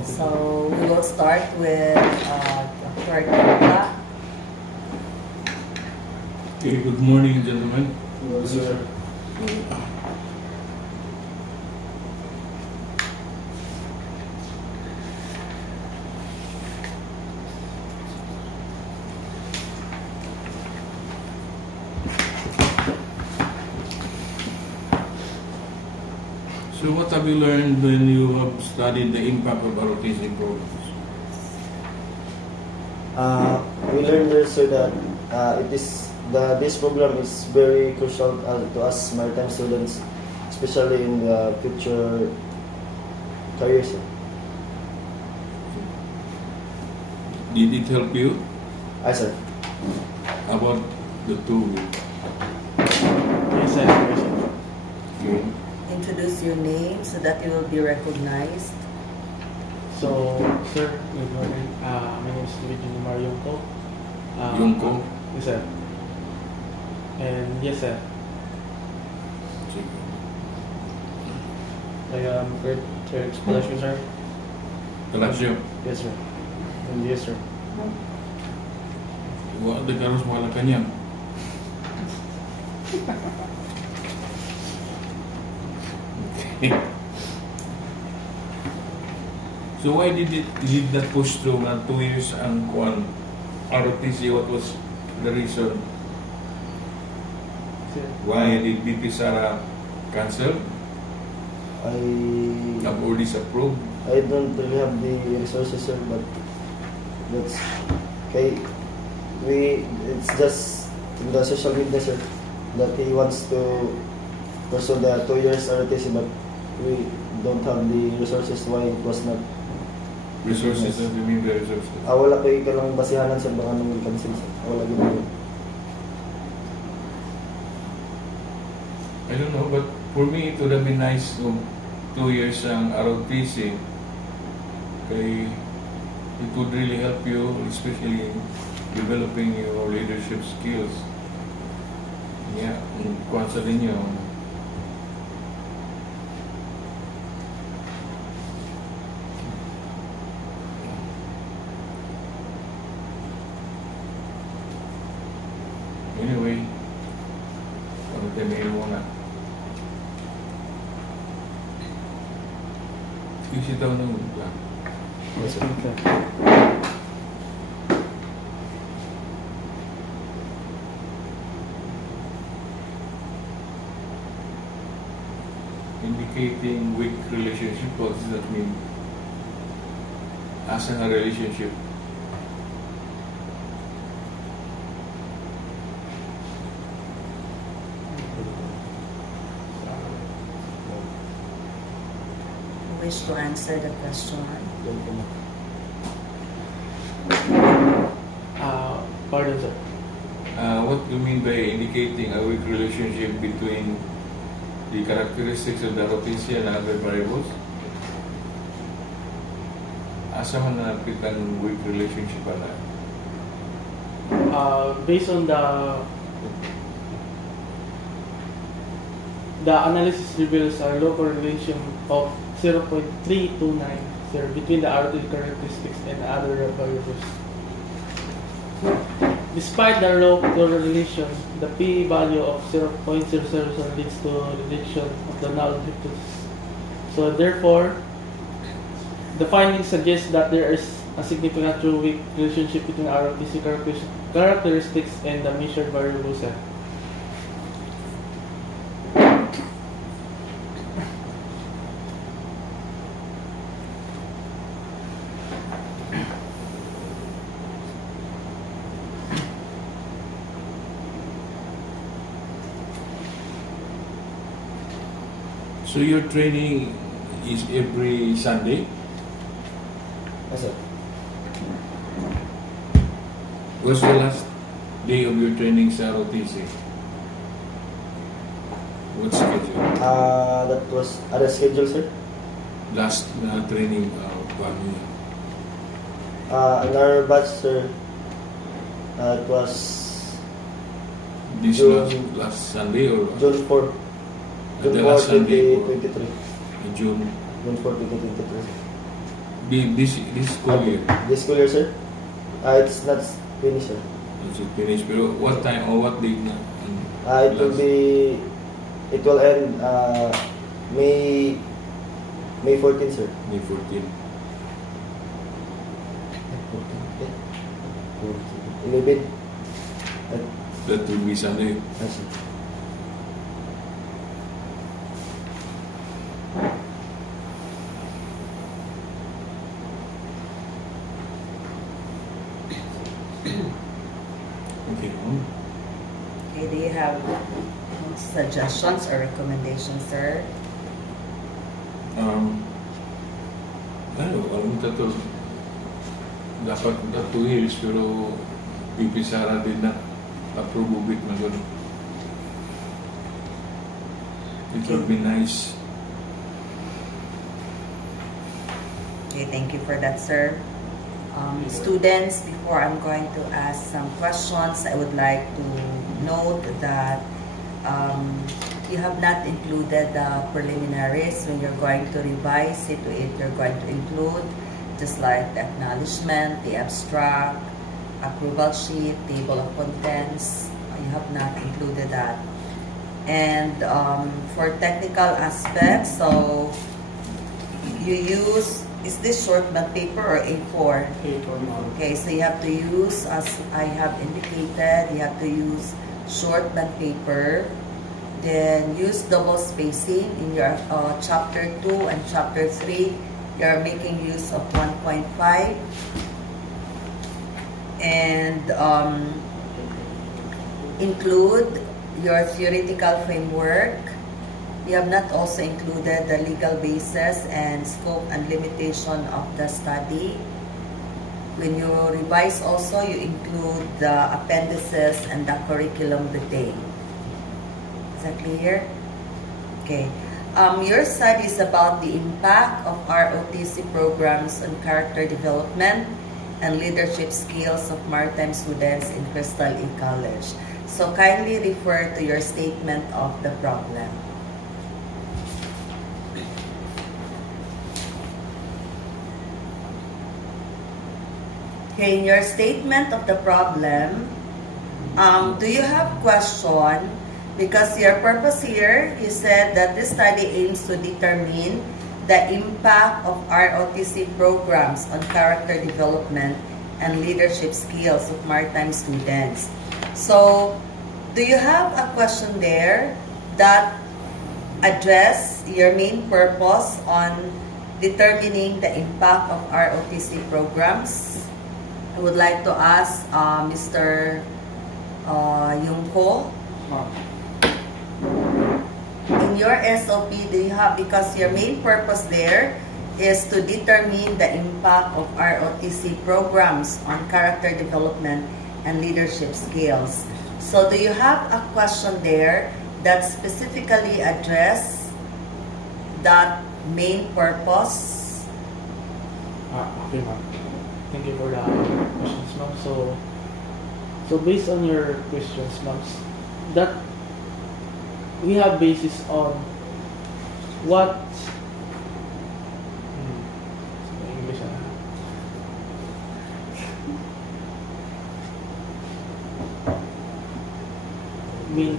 So we will start with Dr. Kempa. Okay, good morning, gentlemen. Yes, sir. So what have you learned when you have studied the impact of autism programs? We learned also that this program is very crucial to us maritime students, especially in the future careers. Did it help you Ay, sir. about the two? Yes, sir. Yes, sir. Okay. Introduce your name so that you will be recognized. So, sir, good morning. My name is Luigi Lumar Yungko. Yungko? Yes, sir. And yes, sir. Sige. I am great to explanation, sir. Talasyo. Yes, sir. And yes, sir. Wa de karos mo kanya. Okay. So why did that push through na 2 years ang kuan ROTC? What was the reason? Sir. Why did BP Sara cancel? I Or disapproved? don't really have the resources, sir, but that's okay. It's just in the social media, sir, that he wants to pursue the 2 years ROTC, but we don't have the resources. Why it was not? Resources, Yes. you mean the resources? Wala ko ikalang basihanan sa baka nung cancel, sir. Wala ginawa. I don't know, but for me, it would have been nice to 2 years ang ROTC. Okay, it would really help you, especially in developing your leadership skills. Yeah, kuhan sa ninyo. Anyway, ano tinayin mo na? Kasi daw nung Yes, sir. indicating weak relationship. What does that mean? As in a relationship. Wish to answer the question. Pardon, sir. What do you mean by indicating a weak relationship between the characteristics of the ROTC and other variables? Asa man napit ang weak relationship na? Based on the analysis reveals a low correlation of 0.329, sir, between the ROTC characteristics and other variables. Despite the low correlation, the p-value of 0.000 leads to reduction of the null hypothesis. So therefore, the findings suggest that there is a significant true weak relationship between ROTC characteristics and the measured variables. So your training is every Sunday? Yes, sir. What's the last day of your training sa ROTC? What schedule? That was other schedule, sir. Last training one year. In our batch, sir, it was This June- last Sunday or June 4, The June 4, last Sunday 2023. June? June 4, 2023. This school year. This school year, sir? It's not finished, sir. Is it finished? Pero what time or what date na? It will end May 14, sir. May 14. 11. That will be Sunday. Sir. Okay. Okay, do you have suggestions or recommendations, sir? Alam mo to, dapat na 2 years pero pipisara din na approve of it na gano'n. It would be nice. Okay, thank you for that, sir. Students, before I'm going to ask some questions, I would like to note that you have not included the preliminaries. When you're going to revise it, you're going to include just like the acknowledgement, the abstract, approval sheet, table of contents. You have not included that. And for technical aspects, so you use, is this short bond paper or A4? A4, ma'am. Okay, so you have to use, as I have indicated, you have to use short bond paper. Then use double spacing in your chapter 2 and chapter 3. You're making use of 1.5. And include your theoretical framework. You have not also included the legal basis and scope and limitation of the study. When you revise also, you include the appendices and the curriculum vitae. Is that clear? Okay. Your study is about the impact of ROTC programs on character development and leadership skills of maritime students in Crystal E College. So kindly refer to your statement of the problem. Okay, in your statement of the problem, do you have question? Because your purpose here, you said that this study aims to determine the impact of ROTC programs on character development and leadership skills of maritime students. So, do you have a question there that address your main purpose on determining the impact of ROTC programs? I would like to ask Mr. Yungko. In your SOP, do you have, because your main purpose there is to determine the impact of ROTC programs on character development and leadership skills. So do you have a question there that specifically address that main purpose? Okay, ma'am. Thank you for the questions, ma'am. So based on your questions, ma'am, that we have basis on what English mean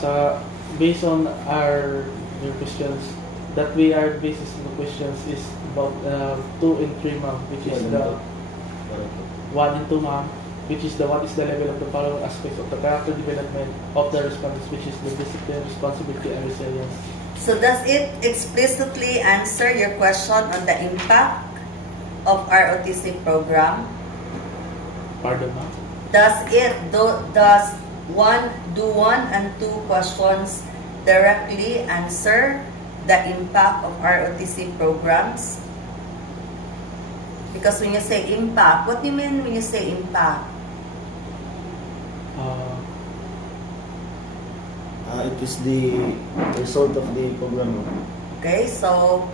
so based on your questions that we are basis on the questions is about 2 and 3, ma'am, which is the 1 and 2, ma'am, which is what is the level of the following aspects of the character development of the respondents, which is the discipline, responsibility, and resilience. So does it explicitly answer your question on the impact of ROTC program? Pardon, ma'am? Does 1 and 2 questions directly answer the impact of ROTC programs? Because when you say impact, what do you mean when you say impact? It is the result of the program. Okay, so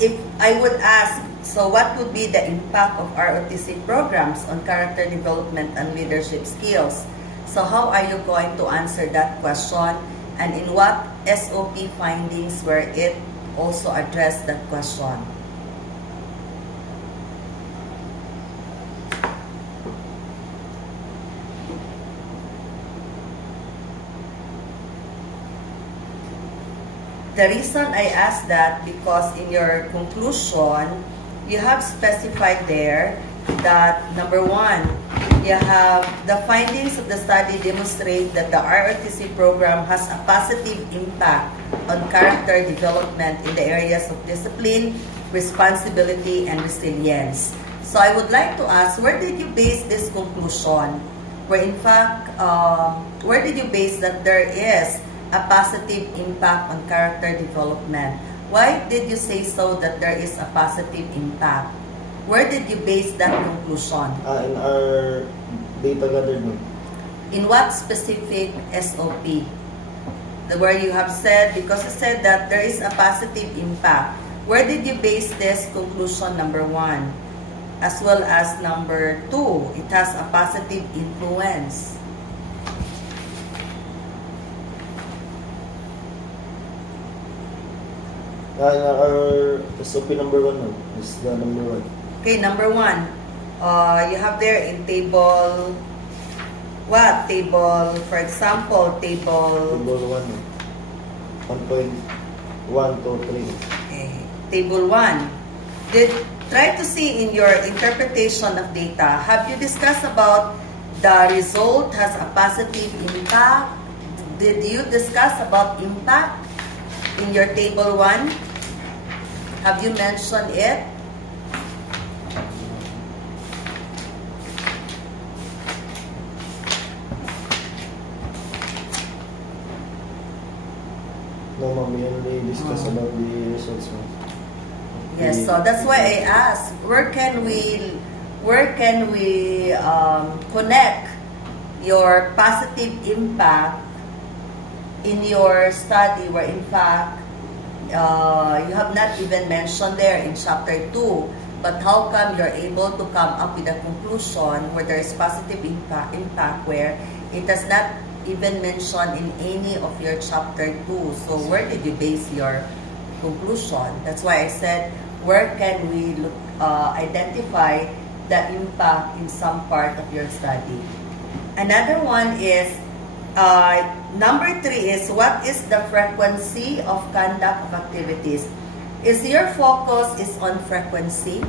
if I would ask, so what would be the impact of ROTC programs on character development and leadership skills? So how are you going to answer that question? and in what SOP findings where it also addressed that question? The reason I ask that because in your conclusion, you have specified there that number one, you have the findings of the study demonstrate that the ROTC program has a positive impact on character development in the areas of discipline, responsibility, and resilience. So I would like to ask, where did you base this conclusion? Where in fact, where did you base that there is a positive impact on character development? Why did you say so that there is a positive impact? Where did you base that conclusion? In our data gathered, ma'am. In what specific SOP? Where you have said, because you said that there is a positive impact. Where did you base this conclusion, number one? As well as number two, it has a positive influence. Our SOP number 1 ma'am, is the number 1. Okay, number one, you have there in table, what? Table, for example, table, Table 1 ma'am. 1.1 to 3. okay, table 1. Try to see in your interpretation of data, have you discussed about the result has a positive impact? Did you discuss about impact in your table 1? Have you mentioned it? No ma'am, we only discuss about the results ma'am. Yes, so that's why I asked, where can we connect your positive impact in your study where in fact you have not even mentioned there in chapter 2, but how come you're able to come up with a conclusion where there is positive impact where it does not even mention in any of your chapter 2? So where did you base your conclusion? That's why I said, where can we identify the impact in some part of your study? Another one is, number 3 is, what is the frequency of conduct of activities? Is your focus is on frequency?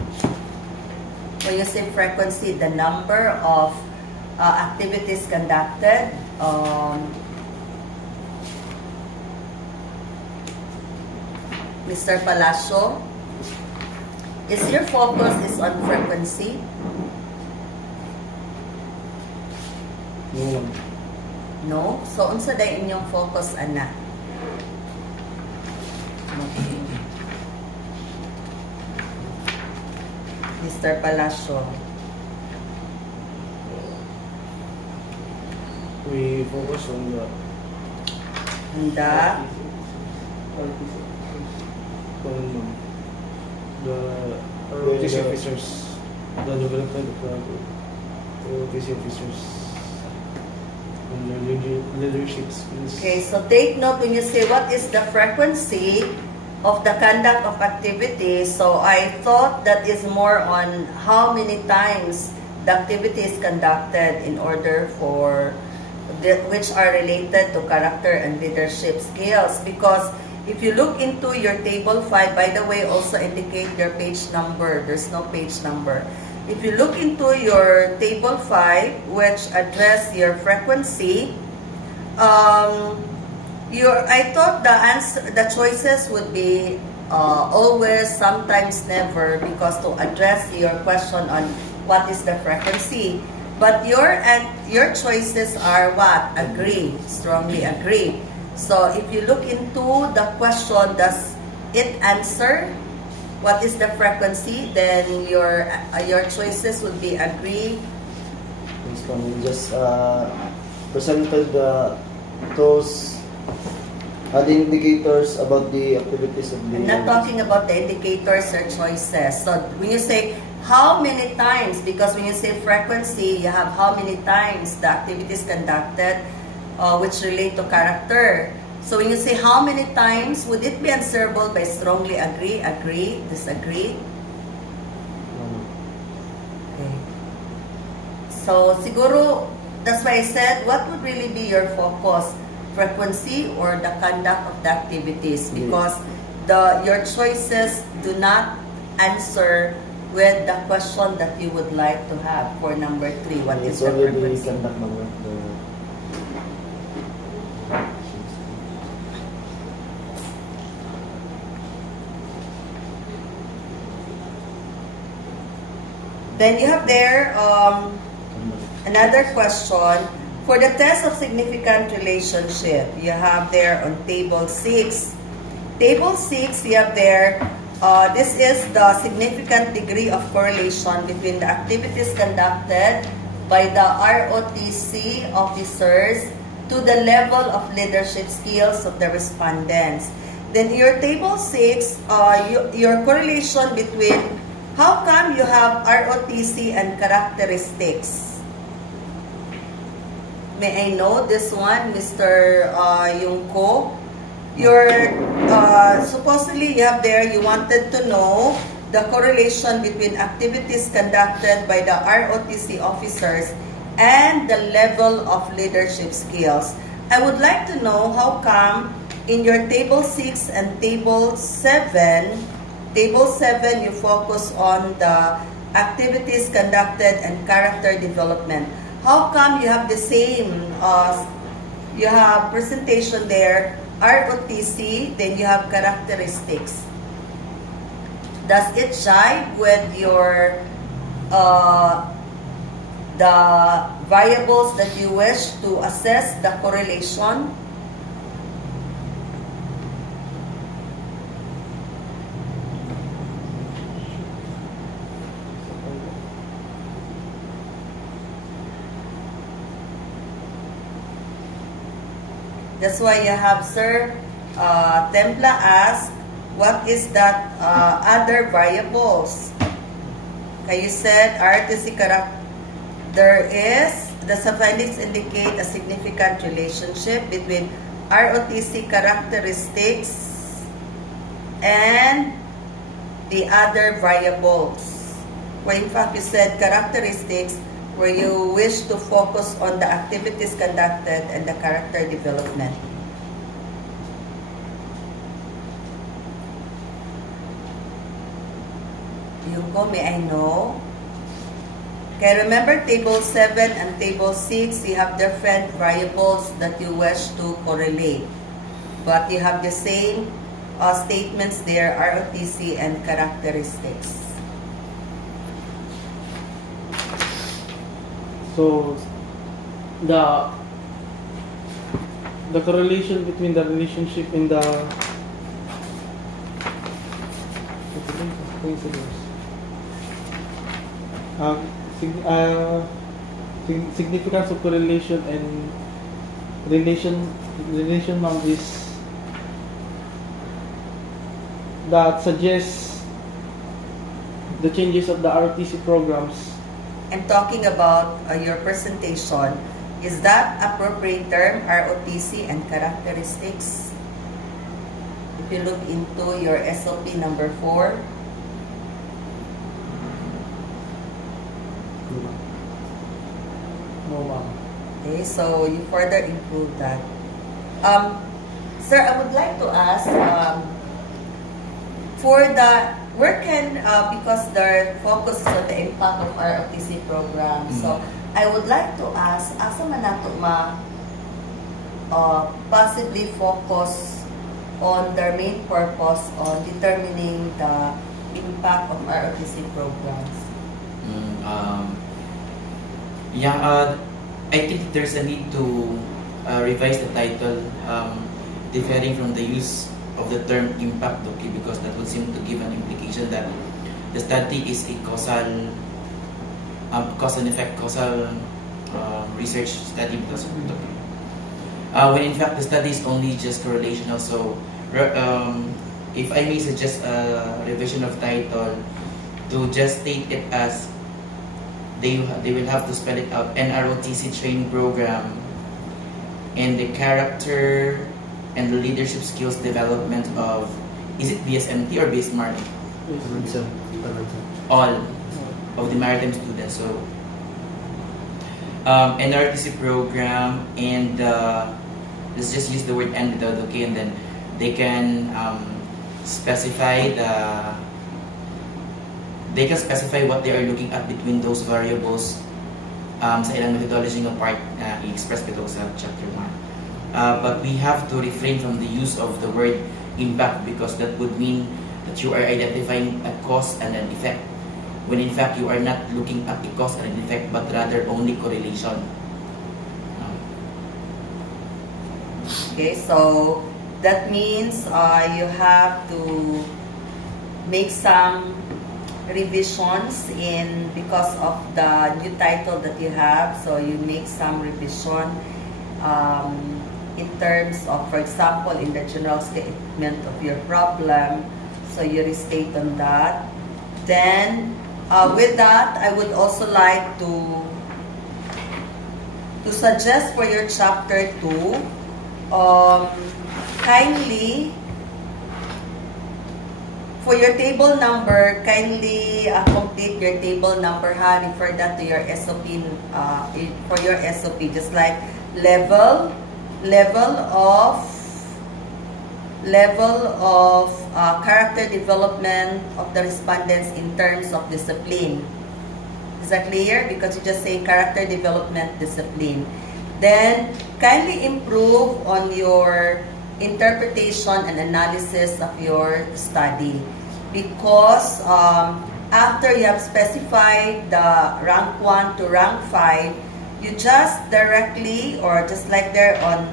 When you say frequency, the number of activities conducted, Mr. Palacio, is your focus is on frequency? No ma'am. No? So, unsa day inyong focus, ana? Okay. Mr. Palacio. We focus on the Handa. ROTC officers, the development of the ROTC officers, and their leadership skills. Okay, so take note when you say what is the frequency of the conduct of activity. So I thought that is more on how many times the activity is conducted in order for which are related to character and leadership skills. Because if you look into your table 5, by the way, also indicate your page number. There's no page number. If you look into your table 5, which address your frequency, I thought the choices would be always, sometimes, never, because to address your question on what is the frequency. But your choices are what? Agree, strongly agree. So if you look into the question, does it answer what is the frequency? Then your choices would be agree. Yes, ma'am. We just presented those the indicators about the activities of the. I'm not talking about the indicators or choices. So when you say how many times, because when you say frequency, you have how many times the activities conducted which relate to character. So when you say how many times, would it be answerable by strongly agree, agree, disagree? Okay. So siguro, that's why I said, what would really be your focus? Frequency or the conduct of the activities? Because your choices do not answer with the question that you would like to have for number 3. What is It's the only the frequency? conduct number. Then you have there another question. For the test of significant relationship, you have there on table 6. Table 6, you have there, this is the significant degree of correlation between the activities conducted by the ROTC officers to the level of leadership skills of the respondents. Then your table 6, your correlation between how come you have ROTC and characteristics? May I know this one, Mr. Yungko? Supposedly you have there, you wanted to know the correlation between activities conducted by the ROTC officers and the level of leadership skills. I would like to know how come in your table 6 and table 7, you focus on the activities conducted and character development. How come you have the same, you have presentation there, ROTC, then you have characteristics. Does it jive with your, the variables that you wish to assess the correlation? That's why you have Sir Templa asked, what is that other variables? Okay, you said RTC character. There is, the findings indicate a significant relationship between ROTC characteristics and the other variables. Where in fact you said characteristics, where you wish to focus on the activities conducted and the character development. Yungko, may I know? Okay, remember table 7 and table 6, you have different variables that you wish to correlate. But you have the same statements there, ROTC and characteristics. So the correlation between the relationship in the significance of correlation and relation among is that suggests the changes of the ROTC programs. And talking about your presentation, is that appropriate term, ROTC and characteristics? If you look into your SOP number 4, No, ma'am. okay, so you further improve that. Sir, I would like to ask, for the where can, because the focus is on the impact of ROTC program, so I would like to ask, asa man nato possibly focus on their main purpose on determining the impact of ROTC programs? I think there's a need to revise the title, differing from the use of the term impact, okay, because that would seem to give an implication that the study is a causal research study, because when in fact the study is only just correlational. So if I may suggest a revision of title to just state it as they will have to spell it out, NROTC training program, and the character and the leadership skills development of, is it BSMT or BSMART? Sir. All of the maritime students. So, NRTC program, and let's just use the word "and" without okay, and then they can specify what they are looking at between those variables sa ilang methodology ng part i-express ito sa chapter 1. But we have to refrain from the use of the word impact, because that would mean that you are identifying a cause and an effect, when in fact you are not looking at the cause and an effect, but rather only correlation. Okay, so that means you have to make some revisions because of the new title that you have. So you make some revision in terms of, for example, in the general statement of your problem. So you restate on that. Then with that, I would also like to suggest for your chapter 2, kindly, for your table number, kindly complete your table number, refer that to your SOP, for your SOP, just like level of character development of the respondents in terms of discipline. Is that clear? Because you just say character development discipline. Then, kindly improve on your interpretation and analysis of your study, because after you have specified the rank 1 to rank 5, you just directly, or just like there on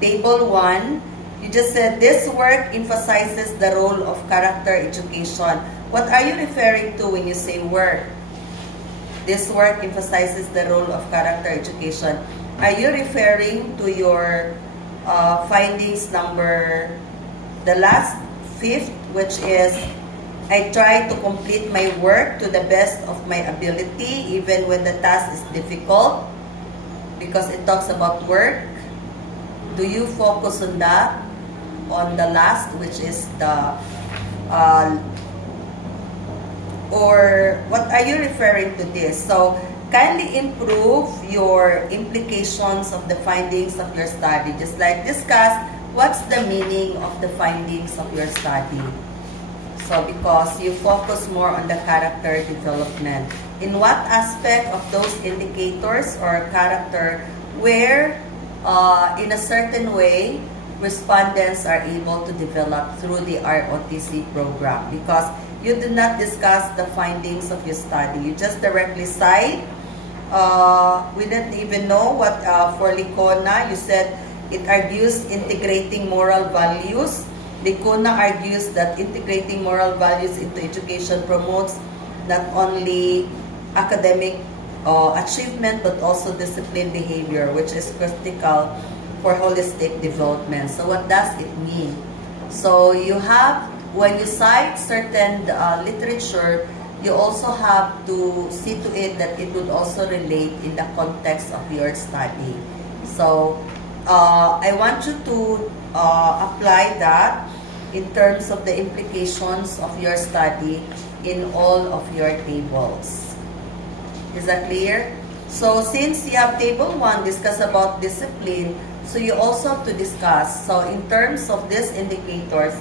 table 1, you just said this work emphasizes the role of character education. What are you referring to when you say work? This work emphasizes the role of character education. Are you referring to your findings number, the last 5th, which is, I try to complete my work to the best of my ability even when the task is difficult, because it talks about work? Do you focus on that, on the last, which is the or what are you referring to this? So kindly improve your implications of the findings of your study. Just like discuss what's the meaning of the findings of your study. So because you focus more on the character development. In what aspect of those indicators or character where in a certain way respondents are able to develop through the ROTC program? Because you did not discuss the findings of your study. You just directly cite. We didn't even know what for Licona, you said it argues integrating moral values. Licona argues that integrating moral values into education promotes not only academic achievement but also disciplined behavior, which is critical for holistic development. So what does it mean? So you have, when you cite certain literature, you also have to see to it that it would also relate in the context of your study. So I want you to apply that in terms of the implications of your study in all of your tables. Is that clear? So since you have table 1, discuss about discipline, so you also have to discuss, so in terms of these indicators,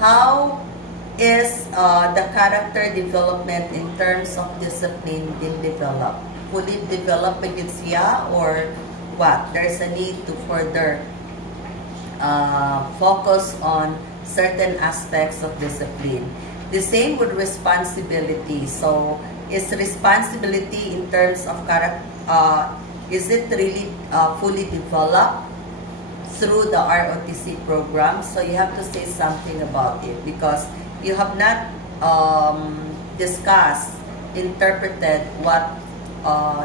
how is the character development in terms of discipline been developed? Fully developed by siya, or what? There's a need to further focus on certain aspects of discipline. The same with responsibility. So is responsibility in terms of character, is it really fully developed through the ROTC program? So you have to say something about it, because you have not discussed, interpreted what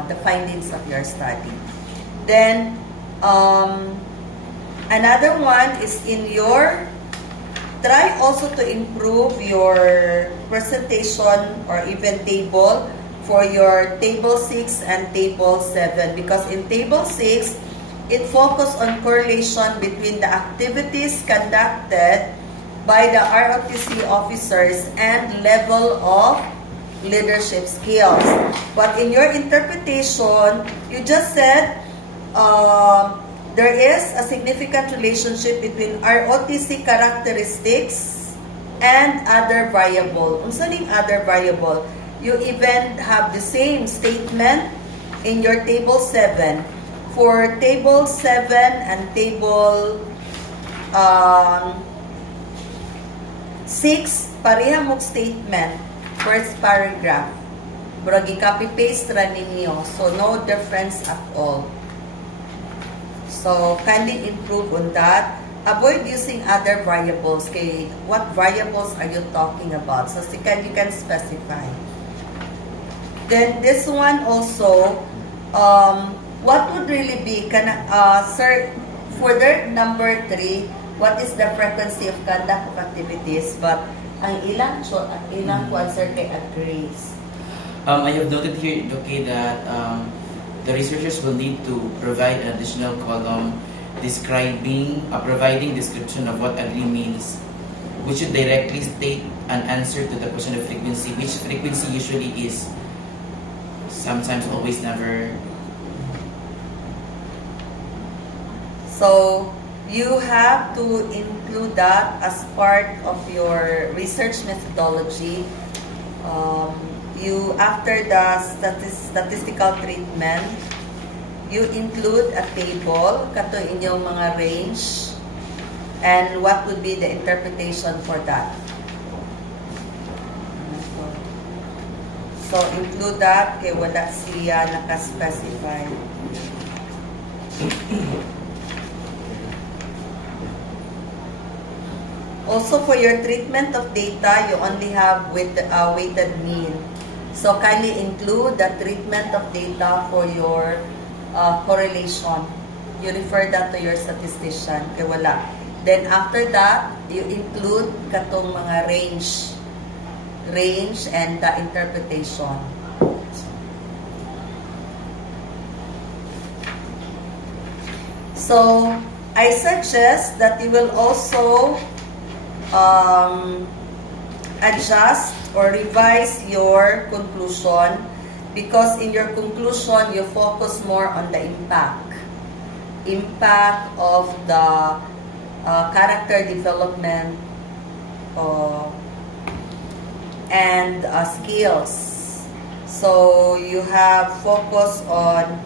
the findings of your study. Then another one is in your, try also to improve your presentation or even table for your table 6 and table 7, because in table 6 It focused on correlation between the activities conducted by the ROTC officers and level of leadership skills. But in your interpretation, you just said there is a significant relationship between ROTC characteristics and other variable. Unsa ning other variable? You even have the same statement in your table 7. For table 7 and table 6, pareha mong statement, first paragraph. Pero gi-copy-paste ra ninyo. So, no difference at all. So, kindly improve on that. Avoid using other variables. Okay, what variables are you talking about? So, you can specify. Then, this one also, what would really be, sir, for the number 3, what is the frequency of conduct of activities? But ang ilang answer kay agrees. I have noted here, okay, that the researchers will need to provide an additional column providing description of what agree means, which should directly state an answer to the question of frequency, which frequency usually is sometimes, always, never. So, you have to include that as part of your research methodology. After the statistical treatment, you include a table kato inyong mga range and what would be the interpretation for that. So, include that kay wala siya naka-specify. Also, for your treatment of data, you only have weighted mean. So, kindly include the treatment of data for your correlation. You refer that to your statistician. Kaya wala. Then, after that, you include katong mga range and the interpretation. So, I suggest that you will also adjust or revise your conclusion, because in your conclusion you focus more on the impact of the character development and skills. So you have focus on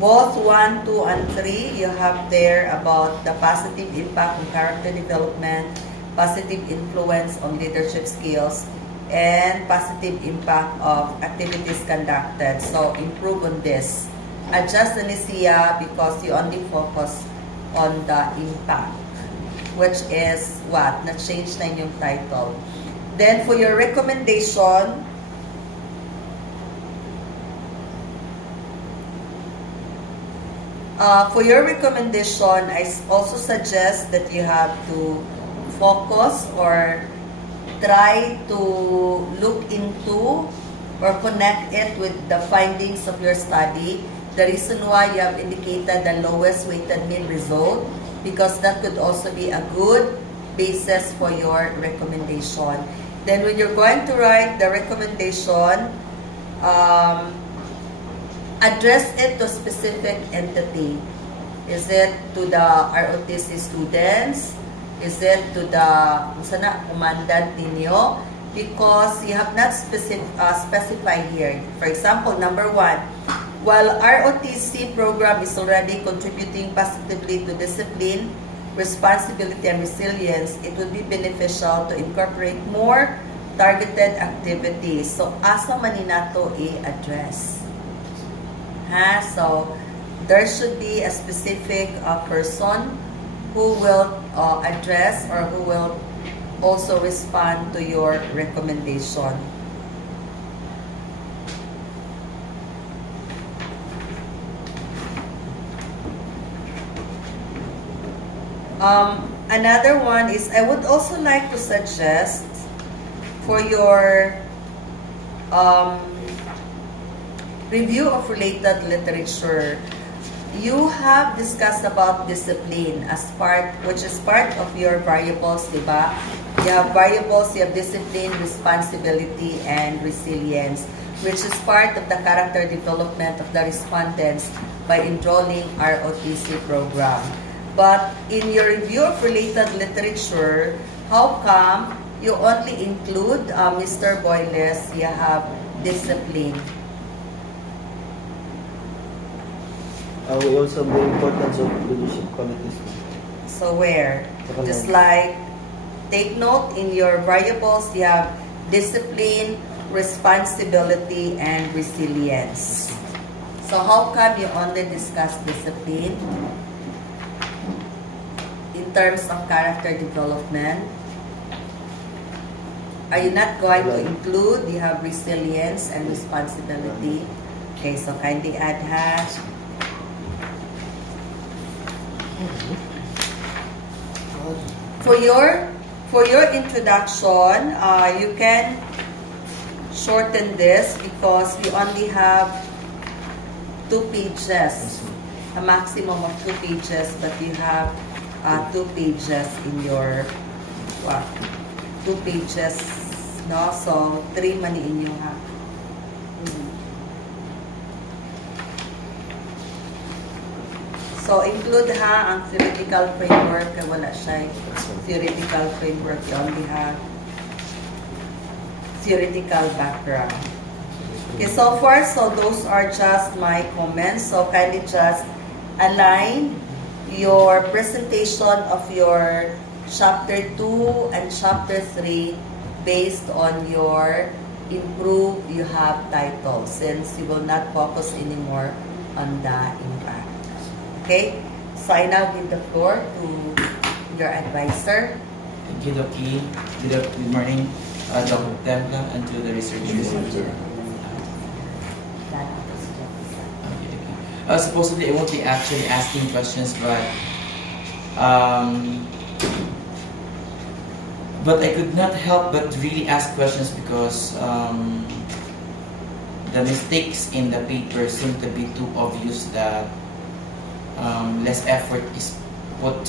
both 1, 2, and 3. You have there about the positive impact on character development, positive influence on leadership skills, and positive impact of activities conducted. So, improve on this. Adjust the NISIA because you only focus on the impact, which is what? Na-change na yung title. Then, for your recommendation, I also suggest that you have to focus or try to look into or connect it with the findings of your study. The reason why you have indicated the lowest weighted mean result, because that could also be a good basis for your recommendation. Then when you're going to write the recommendation, address it to specific entity. Is it to the ROTC students? Is it to the commandant ninyo? Because you have not specified here. For example, number 1, while ROTC program is already contributing positively to discipline, responsibility, and resilience, it would be beneficial to incorporate more targeted activities. So, asa man nato i-address? So, there should be a specific person who will address or who will also respond to your recommendation. Another one is, I would also like to suggest for your review of related literature, you have discussed about discipline as part, which is part of your variables, di ba? You have variables, you have discipline, responsibility, and resilience, which is part of the character development of the respondents by enrolling ROTC program. But in your review of related literature, how come you only include Mr. Boyles, you have discipline? We also have the importance of leadership qualities. So where? Just like, take note in your variables, you have discipline, responsibility, and resilience. So how come you only discuss discipline in terms of character development? Are you not going to include, you have resilience and responsibility? Okay, so kindly add hash. For your introduction, you can shorten this because we only have 2 pages, a maximum of 2 pages, but you have 2 pages in your 2 pages, no? So 3 man inyo ha. So, include ha ang theoretical framework. Wala siya theoretical framework. You only have theoretical background. Okay, so far, so those are just my comments. So, kindly just align your presentation of your chapter 2 and chapter 3 based on your improve you have title, since you will not focus anymore on the impact. Okay, so I now give the floor to your advisor. Thank you, Doki. Good morning, Dr. Templa, and to the researchers. Supposedly, I won't be actually asking questions, but I could not help but really ask questions because the mistakes in the paper seem to be too obvious that less effort is put.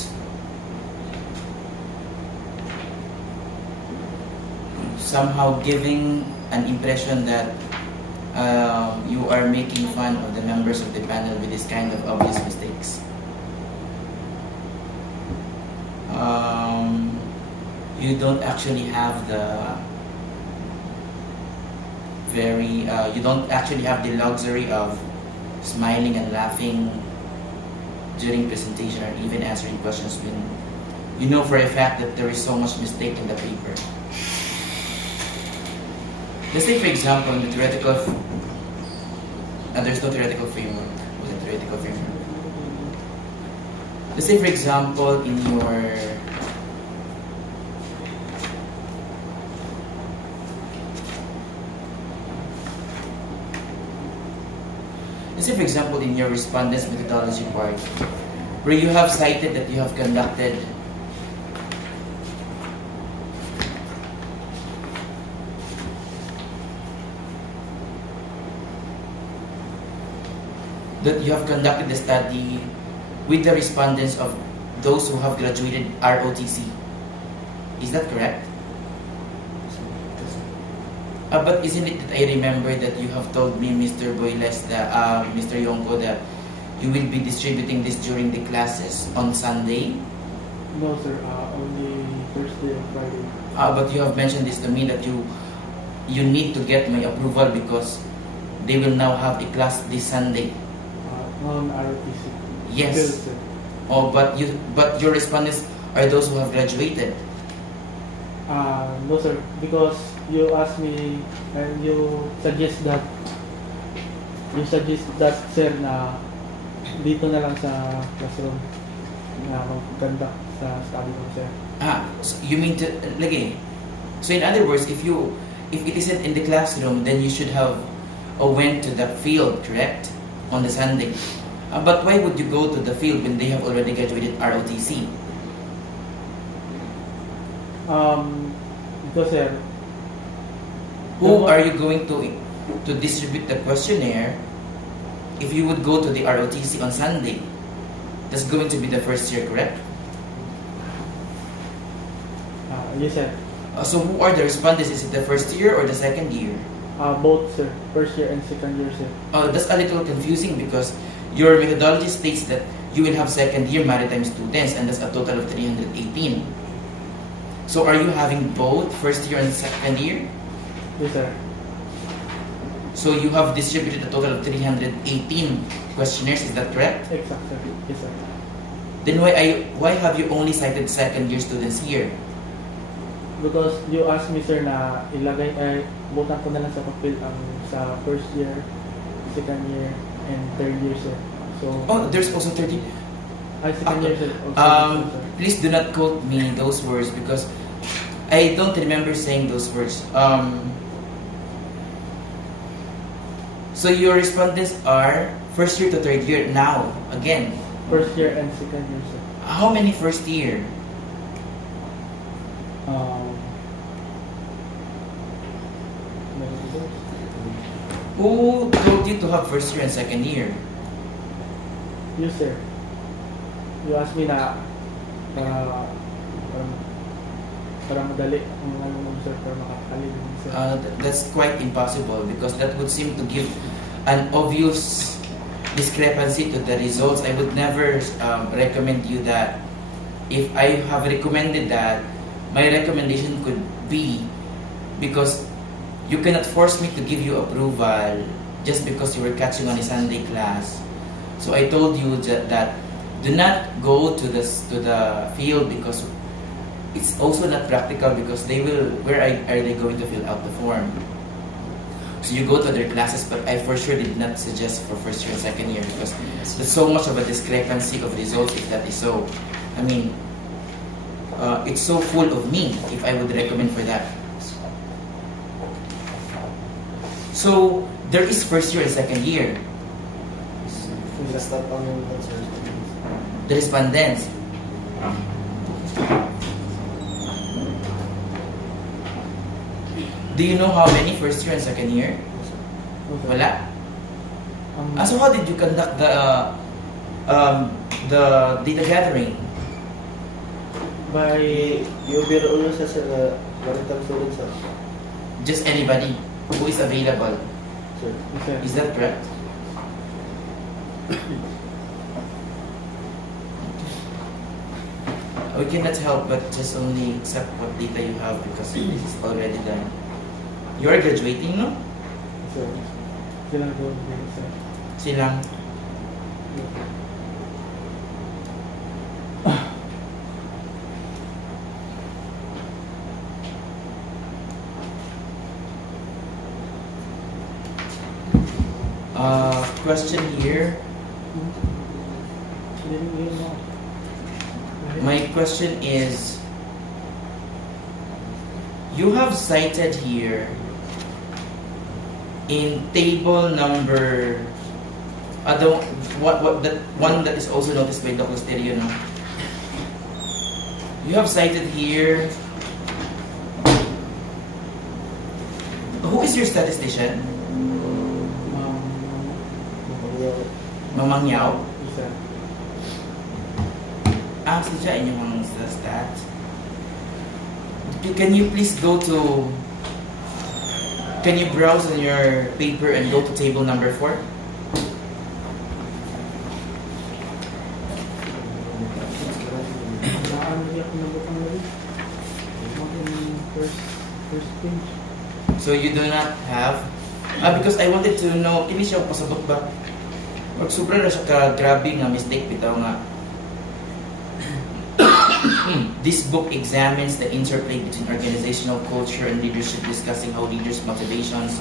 Somehow giving an impression that you are making fun of the members of the panel with this kind of obvious mistakes. You don't actually have the you don't actually have the luxury of smiling and laughing during presentation or even answering questions when you know for a fact that there is so much mistake in the paper. Let's say, for example, in the theoretical, there's no theoretical framework. Was it theoretical framework? Let's say, for example, in your respondents methodology part, where you have cited that you have conducted the study with the respondents of those who have graduated ROTC. Is that correct? But isn't it that I remember that you have told me, Mr. Boyles, that Mr. Yongko, that you will be distributing this during the classes on Sunday? No, sir. Only Thursday and Friday. But you have mentioned this to me that you need to get my approval because they will now have a class this Sunday. On ROTC. Yes. Yes, sir. Oh, but your respondents are those who have graduated. No, sir. Because you asked me and you suggest that sir na dito na lang sa classroom na mag-conduct sa study room, sir. So you mean to lagi? So in other words, if it isn't in the classroom, then you should have went to the field, correct? On the Sunday. But why would you go to the field when they have already graduated ROTC? Because, sir, Who are you going to distribute the questionnaire if you would go to the ROTC on Sunday, that's going to be the first year, correct? Yes, sir. So who are the respondents? Is it the first year or the second year? Both, sir. First year and second year, sir. That's a little confusing because your methodology states that you will have second year maritime students, and that's a total of 318. So are you having both first year and second year? Yes, sir. So you have distributed a total of 318 questionnaires, is that correct? Exact, sir. Yes, sir. Then why have you only cited second year students here? Because you asked me, sir, na ilagay, butan ko na lang sa papel ang sa first year, second year, and third year, sir. So, Oh, there's also 30. second year, sir. Also, sir. Please do not quote me those words because I don't remember saying those words. So your respondents are first year to third year now, again. First year and second year, sir. How many first year? Who told you to have first year and second year? You, sir. You asked me na parang madali ang ano mo, sir, para makakalin, sir. That's quite impossible because that would seem to give an obvious discrepancy to the results. I would never recommend you that. If I have recommended that, my recommendation could be because you cannot force me to give you approval just because you were catching on a Sunday class. So I told you that do not go to the field because it's also not practical because they will, where are they going to fill out the form? So you go to their classes, but I for sure did not suggest for first year and second year because there's so much of a discrepancy of results if that is so. I mean, it's so full of me if I would recommend for that. So there is first year and second year. It's not only that, sir. The respondents. Do you know how many first year and second year? Wala. So how did you conduct the data gathering? By yung biro ulo sa sir na maritime students, sir. Just anybody who is available. Sir. Yes, sir. Is that correct? We cannot help but just only accept what data you have because it is already done. You are graduating, no? Yes, sir. Silang doon, sir. Silang. Question here. My question is, you have cited here in table number, that one that is also noticed by Dr. Stereo, no? You have cited here, who is your statistician? Mamang Yao? Yes, sir. Sadya inyong mga stat. Can you please go to, can you browse on your paper and go to table number 4? First page. So you do not have, because I wanted to know, kini siya pasabot ba? Pag sobra na siya ka grabe nga mistake bitaw nga. This book examines the interplay between organizational culture and leadership, discussing how leaders' motivations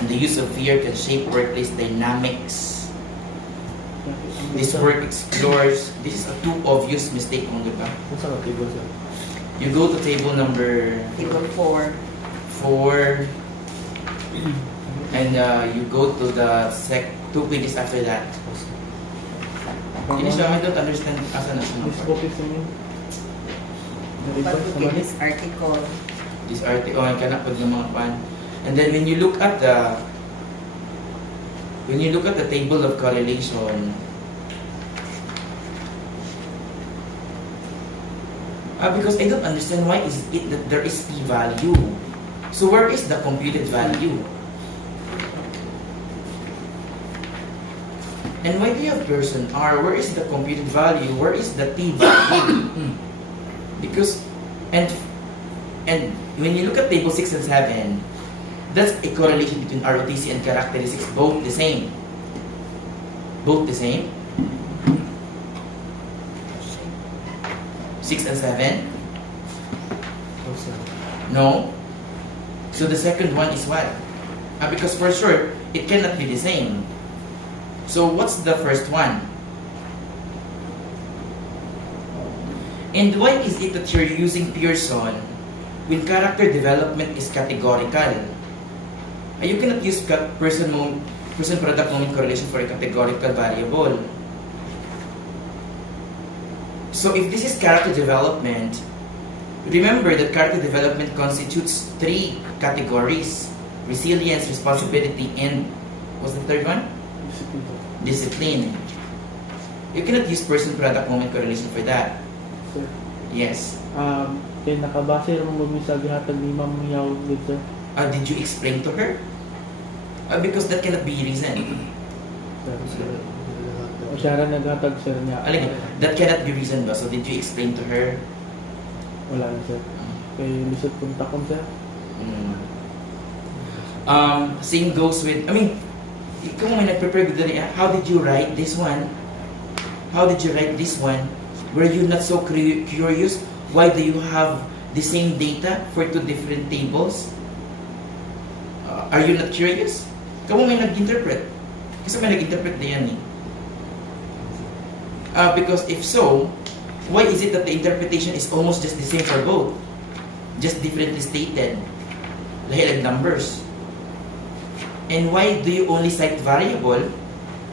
and the use of fear can shape workplace dynamics. This work explores, this is a too obvious mistake mo, di ba? What's on the table, sir? You go to table number Table 4. 4 and you go to the 2 pages after that. Ini siya, I don't understand asa na siya. This book is in But look at this article. This article, oh, I cannot put yung mga pan. And then when you look at the when you look at the table of correlation, because I don't understand why is it that there is p-value. So where is the computed value? And why do you have person R? Where is the computed value? Where is the p-value? Because, and when you look at table 6 and 7, that's a correlation between ROTC and characteristics, both the same. Both the same. 6 and 7? No. So the second one is what? Because for sure, it cannot be the same. So what's the first one? And why is it that you're using Pearson when character development is categorical? You cannot use person-product moment correlation for a categorical variable. So if this is character development, remember that character development constitutes 3 categories: resilience, responsibility, and what's the third one? Discipline. You cannot use person-product moment correlation for that. Sir, Yes. kay nakabase naman mo sa gihatag ni Ma'am Miao dito. Did you explain to her? Because that cannot be reason. O siya rin naghatag sir niya. That cannot be reason ba? So did you explain to her? Wala na sir. Kay lisod kong takon sir. Same goes with, ikaw may nag-prepare good na, how did you write this one? How did you write this one? Were you not so curious? Why do you have the same data for 2 different tables? Are you not curious? Ikaw may nag-interpret. Kasi may nag-interpret na yan eh. Because if so, why is it that the interpretation is almost just the same for both? Just differently stated. Dahil numbers. And why do you only cite variable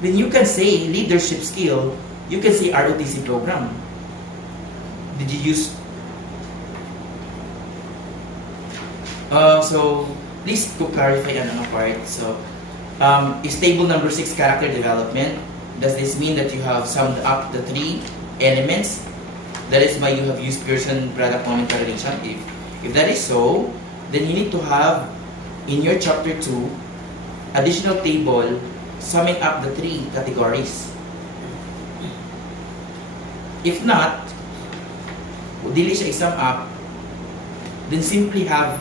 when you can say leadership skill, you can say ROTC program? Did you use... so, please to clarify another part. So, is table number 6 character development? Does this mean that you have summed up the 3 elements? That is why you have used Pearson product moment correlation. If that is so, then you need to have in your chapter 2 additional table summing up the 3 categories. If not, dili siya i-sum up, then simply have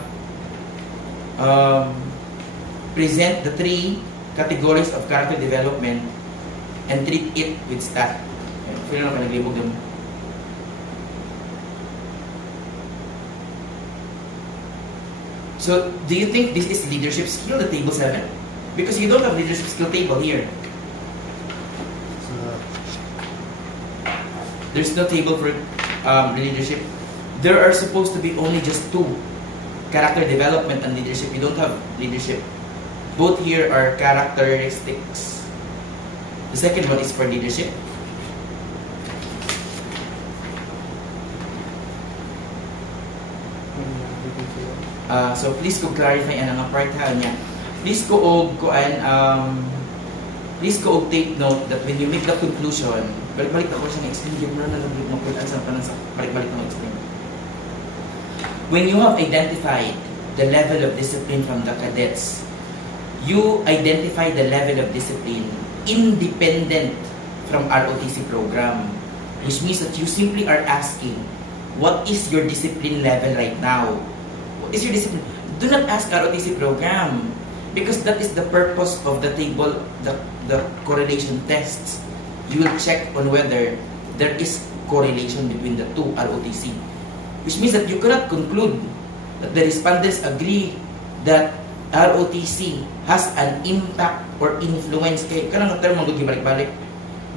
present the 3 categories of character development and treat it with stat. Feel na naglibog yung. So, do you think this is leadership skill, the table 7? Because you don't have leadership skill table here. There's no table for leadership. There are supposed to be only just 2. Character development and leadership. You don't have leadership. Both here are characteristics. The second one is for leadership. So please ko clarify ang mga part ha niya. Please ko take note that when you make the conclusion, balik-balik ako siya na-explain, yung muna nalaglit mo po sa balik-balik na explain. When you have identified the level of discipline from the cadets, you identify the level of discipline independent from ROTC program, which means that you simply are asking, what is your discipline level right now? What is your discipline? Do not ask ROTC program, because that is the purpose of the table, the correlation tests. You will check on whether there is correlation between the 2 ROTC, which means that you cannot conclude that the respondents agree that ROTC has an impact or influence. Kaya kanang term mo balik-balik.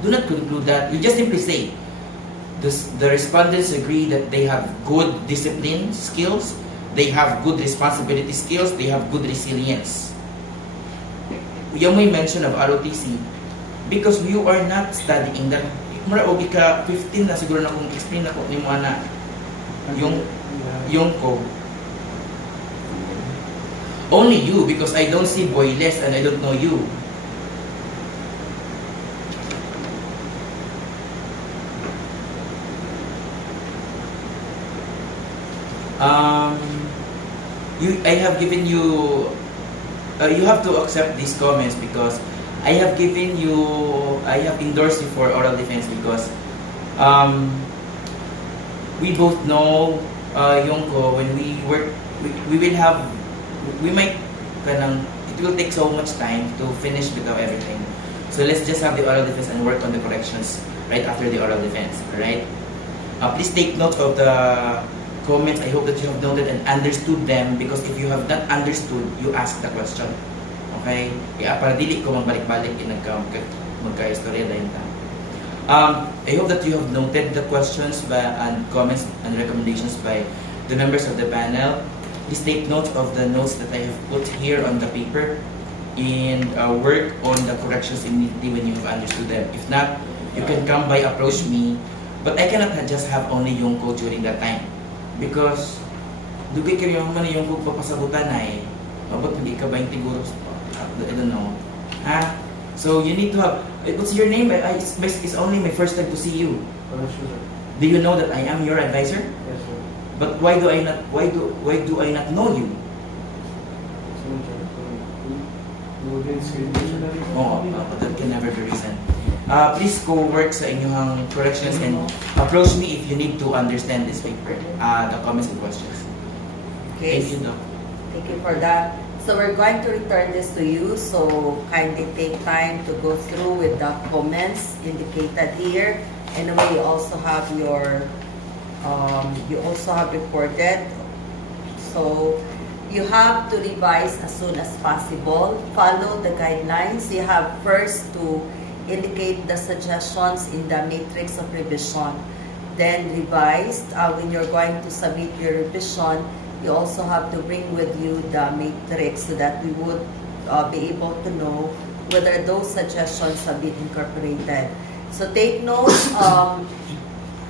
Do not conclude that. You just simply say the respondents agree that they have good discipline skills, they have good responsibility skills, they have good resilience. Yung may mention of ROTC because you are not studying that. Mura o ika 15 na siguro na kung explain ako ni mo ana yung ko. Only you, because I don't see Boyles and I don't know you. I have given you. You have to accept these comments because I have endorsed you for oral defense because we both know, Yongko, when we work, we will have, we might, it will take so much time to finish without everything. So let's just have the oral defense and work on the corrections right after the oral defense, alright? Please take note of the comments. I hope that you have noted and understood them because if you have not understood, you ask the question. Okay? Kaya para dili ko magbalik-balik magka-istorya dahil ta. I hope that you have noted the questions and comments and recommendations by the members of the panel. Please take note of the notes that I have put here on the paper and work on the corrections immediately when you have understood them. If not, you can come by, approach me. But I cannot just have only Yongko during that time. Because, dugay kayo man yung papasagutan na eh. Mabot hindi ka ba yung tiguro? I don't know. Ha? So, you need to have, what's your name? It's only my first time to see you. Do you know that I am your advisor? Yes, sir. But why do I not know you? Oh, that can never be reason. Please go work sa inyong corrections and approach me if you need to understand this paper, the comments and questions. Okay. Thank you, Doc. Thank you for that. So we're going to return this to you. So kindly take time to go through with the comments indicated here. Anyway, you also have your, recorded. So you have to revise as soon as possible. Follow the guidelines. You have first to indicate the suggestions in the matrix of revision. Then revised. When you're going to submit your revision, you also have to bring with you the matrix so that we would be able to know whether those suggestions have been incorporated. So take note,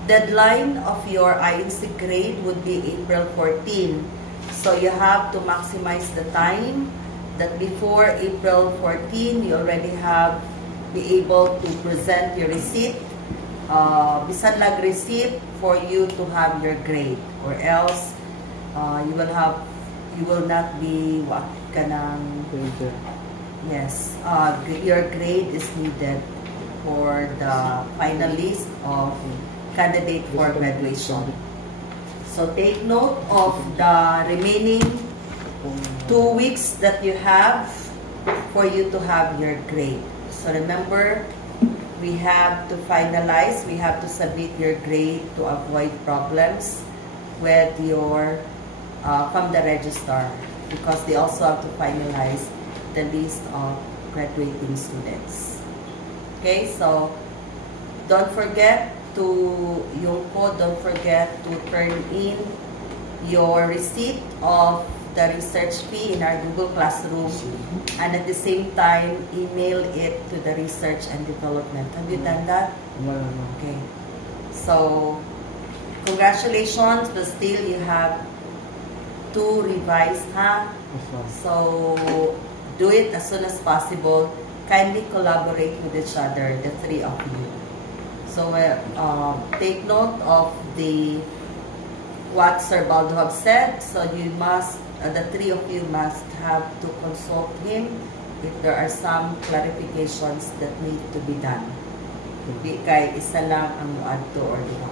deadline of your INC grade would be April 14. So you have to maximize the time that before April 14, you already have be able to present your receipt, bisan lag receipt for you to have your grade, or else you will not be what kanang yes, your grade is needed for the final list of candidate for graduation. So take note of the remaining 2 weeks that you have for you to have your grade. So remember, we have to finalize, we have to submit your grade to avoid problems with your, from the registrar, because they also have to finalize the list of graduating students. Okay, so don't forget to, Yongko, don't forget to turn in your receipt of the research fee in our Google Classroom, and at the same time email it to the research and development. Have you done that? Okay. So congratulations, but still you have to revise, huh? So do it as soon as possible. Kindly collaborate with each other, the three of you. So take note of what Sir Baldo have said. So you must, the three of you must have to consult him if there are some clarifications that need to be done. Di kay isa lang ang muadto or diba.